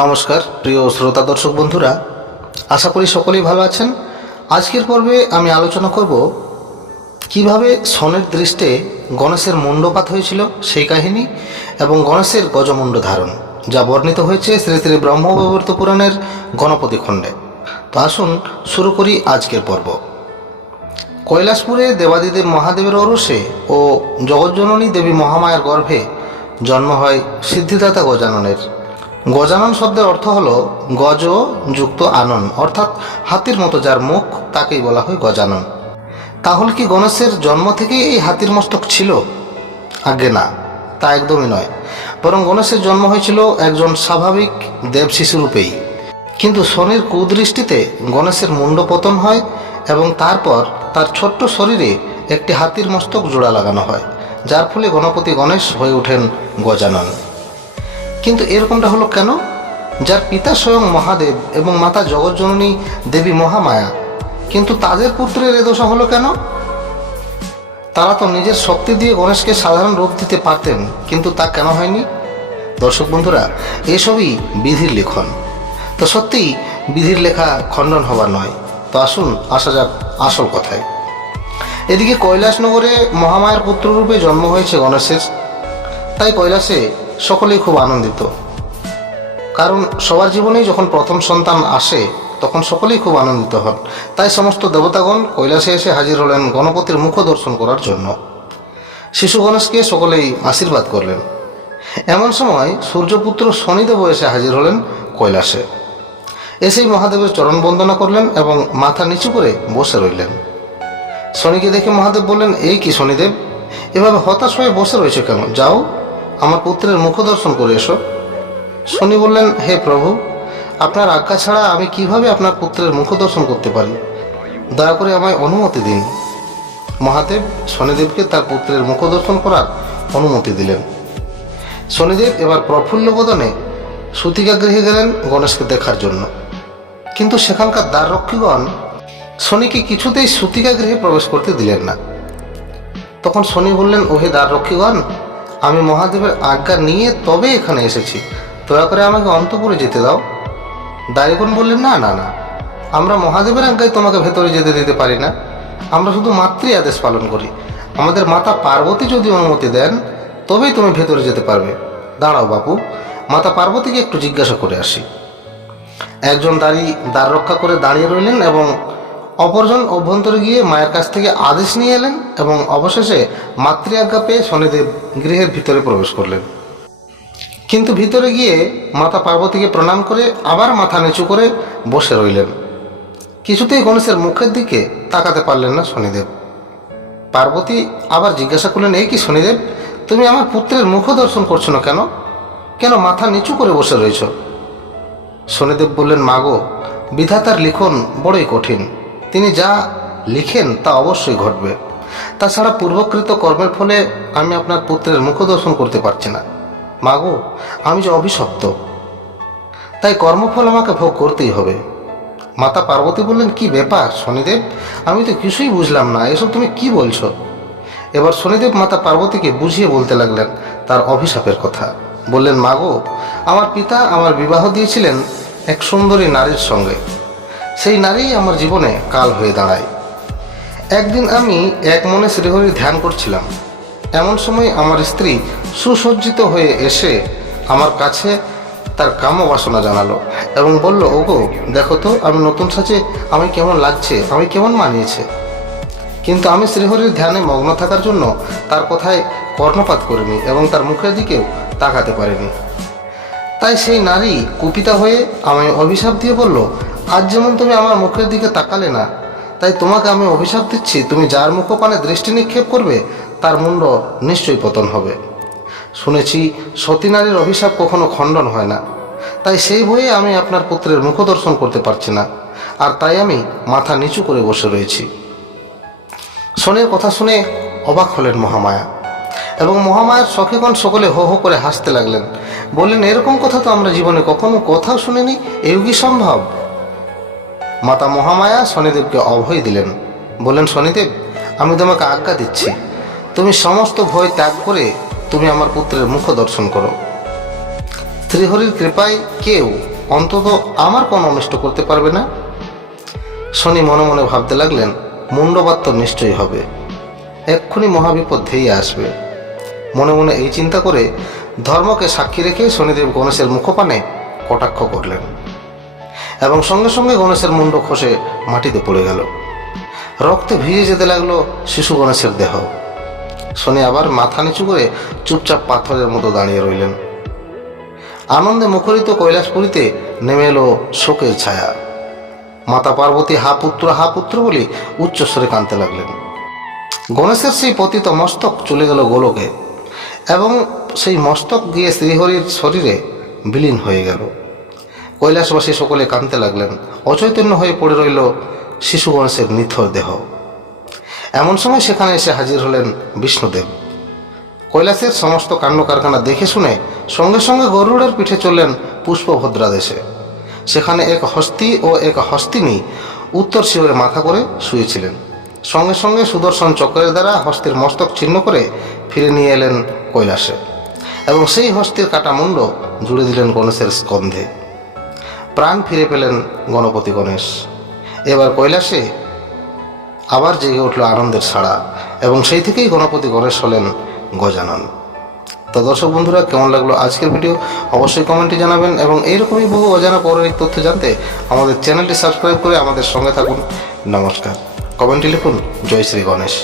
নমস্কার, প্রিয় শ্রোতা দর্শক বন্ধুরা। আশা করি সকলেই ভালো আছেন। আজকের পর্বে আমি আলোচনা করব কীভাবে সনের দৃষ্টে গণেশের মুন্ডপাত হয়েছিল সেই কাহিনী এবং গণেশের গজমুণ্ড ধারণ, যা বর্ণিত হয়েছে শ্রী শ্রী ব্রহ্মবর্ত পুরাণের গণপতি খণ্ডে। তো আসুন শুরু করি আজকের পর্ব। কৈলাসপুরে দেবাদিদেব মহাদেবের ওরসে ও জগজ্জননী দেবী মহামায়ার গর্ভে জন্ম হয় সিদ্ধিদাতা গজাননের গজানন শব্দের অর্থ হল গজ যুক্ত আনন, অর্থাৎ হাতির মতো যার মুখ, তাকেই বলা হয় গজানন। তাহলে কি গণেশের জন্ম থেকেই এই হাতির মস্তক ছিল? আগে না, তা একদমই নয়। বরং গণেশের জন্ম হয়েছিল একজন স্বাভাবিক দেব শিশুরূপেই কিন্তু শনির কুদৃষ্টিতে গণেশের মুন্ড পতন হয় এবং তারপর তার ছোট্ট শরীরে একটি হাতির মস্তক জোড়া লাগানো হয়, যার ফলে গণপতি গণেশ হয়ে ওঠেন গজানন। কিন্তু এরকমটা হলো কেন? যার পিতা স্বয়ং মহাদেব এবং মাতা জগজ্জননী দেবী মহামায়া। কিন্তু তাদের পুত্রের এ দশা হলো কেন? তারা তো নিজের শক্তি দিয়ে গণেশকে সাধারণ রূপ দিতে পারতেন, কিন্তু তা কেন হয়নি? দর্শক বন্ধুরা, এসবই বিধির লিখন। তো সত্যিই বিধির লেখা খণ্ডন হবার নয়। তো আসুন, আসা যাক আসল কথায়। এদিকে কৈলাসনগরে মহামায়ার পুত্ররূপে জন্ম হয়েছে গণেশের। তাই কৈলাসে সকলেই খুব আনন্দিত। কারণ সবার জীবনেই যখন প্রথম সন্তান আসে, তখন সকলেই খুব আনন্দিত হন। তাই সমস্ত দেবতাগণ কৈলাসে এসে হাজির হলেন গণপতির মুখ দর্শন করার জন্য। শিশু গণেশকে সকলেই আশীর্বাদ করলেন। এমন সময় সূর্যপুত্র শনিদেব এসে হাজির হলেন কৈলাসে। এসেই মহাদেবের চরণ বন্দনা করলেন এবং মাথা নিচু করে বসে রইলেন। শনিকে দেখে মহাদেব বললেন, এই কি শনিদেব? এভাবে হতাশ হয়ে বসে রয়েছে কেন? যাও আমার পুত্রের মুখ দর্শন করে এসো। শনি বললেন, হে প্রভু, আপনার আজ্ঞা ছাড়া আমি কীভাবে আপনার পুত্রের মুখ দর্শন করতে পারি? দয়া করে আমায় অনুমতি দিন। মহাদেব শনিদেবকে তার পুত্রের মুখ দর্শন করার অনুমতি দিলেন। শনিদেব এবার প্রফুল্ল বদনে সুতিকা গৃহে গেলেন গণেশকে দেখার জন্য। কিন্তু সেখানকার দ্বার দ্বাররক্ষীগণ শনিকে কিছুতেই সুতিকা গৃহে প্রবেশ করতে দিলেন না। তখন শনি বললেন, ওহে দ্বাররক্ষীগণ আমি মহাদেবের আজ্ঞা নিয়ে তবে এখানে এসেছি। দয়া করে আমাকে অন্তপুরে যেতে দাও। দারিগণ বললেন, না না না। আমরা মহাদেবের আজ্ঞায় তোমাকে ভেতরে যেতে দিতে পারি না। আমরা শুধু মাতৃ আদেশ পালন করি। আমাদের মাতা পার্বতী যদি অনুমতি দেন, তবেই তুমি ভেতরে যেতে পারবে। দাঁড়াও বাপু, মাতা পার্বতীকে একটু জিজ্ঞাসা করে আসি। একজন দাঁড়ি, দ্বার রক্ষা করে দাঁড়িয়ে রইলেন এবং অপরজন অভ্যন্তরে গিয়ে মায়ের কাছ থেকে আদেশ নিয়ে এলেন এবং অবশেষে মাতৃ আজ্ঞা পেয়ে শনিদেব গৃহের ভিতরে প্রবেশ করলেন। কিন্তু ভিতরে গিয়ে মাতা পার্বতীকে প্রণাম করে আবার মাথা নিচু করে বসে রইলেন। কিছুতেই গণেশের মুখের দিকে তাকাতে পারলেন না শনিদেব। পার্বতী আবার জিজ্ঞাসা করলেন এই কি শনিদেব, তুমি আমার পুত্রের মুখ দর্শন করছ না কেন? কেন মাথা নিচু করে বসে রয়েছ? শনিদেব বললেন মাগো বিধাতার লিখন বড়ই কঠিন। তিনি যা লিখেন তা অবশ্যই ঘটবে। তাছাড়া পূর্বকৃত কর্মের ফলে আমি আপনার পুত্রের মুখ দর্শন করতে পারছি না। মাগো, আমি যে অভিশপ্ত। তাই কর্মফল আমাকে ভোগ করতেই হবে। মাতা পার্বতী বললেন, কি ব্যাপার শনিদেব? আমি তো কিছুই বুঝলাম না। এসব তুমি কি বলছো? এবার শনিদেব মাতা পার্বতীকে বুঝিয়ে বলতে লাগলেন তার অভিশাপের কথা। বললেন, মাগো, আমার পিতা আমার বিবাহ দিয়েছিলেন এক সুন্দরী নারীর সঙ্গে। সেই নারী আমার জীবনে কাল হয়ে দাঁড়ায়। একদিন আমি এক মনে শ্রীহরির ধ্যান করছিলাম। এমন সময় আমার স্ত্রী সুসজ্জিত হয়ে এসে আমার কাছে তার কাম বাসনা জানালো এবং বলল, ওগো, দেখো তো, আমি নতুন সাজে, আমি কেমন লাগছে, আমি কেমন মানিয়েছে? কিন্তু আমি শ্রীহরির ধ্যানে মগ্ন থাকার জন্য তার কথায় কর্ণপাত করিনি এবং তার মুখের দিকেও তাকাতে পারিনি। তাই সেই নারী কুপিতা হয়ে আমায় অভিশাপ দিয়ে বলল আজ যেমন তুমি আমার মুখের দিকে তাকালে না, তাই তোমাকে আমি অভিশাপ দিচ্ছি। তুমি যার মুখপানে দৃষ্টি নিক্ষেপ করবে, তার মুন্ড নিশ্চয়ই পতন হবে। শুনেছি, সতী নারীর অভিশাপ কখনো খণ্ডন হয় না। তাই সেই ভয়ে আমি আপনার পুত্রের মুখ দর্শন করতে পারছি না, আর তাই আমি মাথা নিচু করে বসে রয়েছি। শনির কথা শুনে অবাক হলেন মহামায়া। এবং মহামায়ার সখীগণ সকলে হো হো করে হাসতে লাগলেন। বললেন, এরকম কথা তো আমরা জীবনে কখনো কোথাও শুনিনি। এও কি সম্ভব? মাতা মহামায়া শনিদেবকে অভয় দিলেন। বললেন, শনিদেব, আমি তোমাকে আজ্ঞা দিচ্ছি। তুমি সমস্ত ভয় ত্যাগ করে তুমি আমার পুত্রের মুখ দর্শন করো। শ্রীহরির কৃপায় কেউ অন্তত আমার কোনো অনিষ্ট করতে পারবে না? শনি মনে মনে ভাবতে লাগলেন মুন্ডবাত তো নিশ্চয়ই হবে। এক্ষুনি মহাবিপদ ধেয়ে আসবে। মনে মনে এই চিন্তা করে ধর্মকে সাক্ষী রেখে শনিদেব গণেশের মুখপানে কটাক্ষ করলেন। এবং সঙ্গে সঙ্গে গণেশের মুন্ড খসে মাটিতে পড়ে গেল। রক্তে ভিজে যেতে লাগল শিশু গণেশের দেহ। শনি আবার মাথা নিচু করে চুপচাপ পাথরের মতো দাঁড়িয়ে রইলেন। আনন্দে মুখরিত কৈলাসপুরীতে নেমে এলো শোকের ছায়া। মাতা পার্বতী হা পুত্র হা পুত্র বলে উচ্চস্বরে কাঁদতে লাগলেন। গণেশের সেই পতিত মস্তক চলে গেল গোলকে এবং সেই মস্তক গিয়ে শ্রীহরির শরীরে বিলীন হয়ে গেল। কৈলাসবাসী সকলে কাঁদতে লাগলেন। অচৈতন্য হয়ে পড়ে রইল শিশু গণেশের নিথর দেহ। এমন সময় সেখানে এসে হাজির হলেন বিষ্ণুদেব। কৈলাসের সমস্ত কাণ্ড কারখানা দেখে শুনে সঙ্গে সঙ্গে গরুড়ের পিঠে চললেন পুষ্পভদ্রা দেশে। সেখানে এক হস্তি ও এক হস্তিনী উত্তর শিবরে মাথা করে শুয়েছিলেন। সঙ্গে সঙ্গে সুদর্শন চক্রের দ্বারা হস্তির মস্তক ছিন্ন করে ফিরে নিয়ে এলেন কৈলাসে এবং সেই হস্তির কাটা মুন্ড জুড়ে দিলেন গণেশের স্কন্ধে। প্রাণ ফিরে পেলেন গণপতি গণেশ। এবার কৈলাসে আবার জেগে উঠল আনন্দের ছাড়া এবং সেই থেকেই গণপতি গণেশ হলেন গজানন। তো দর্শক বন্ধুরা, কেমন লাগল আজকের ভিডিও? অবশ্যই কমেন্টে জানাবেন এবং এইরকমই বহু অজানা পৌরাণিক তথ্য জানতে আমাদের চ্যানেলটি সাবস্ক্রাইব করে আমাদের সঙ্গে থাকুন। নমস্কার। কমেন্টে লিখুন, জয় শ্রী গণেশ।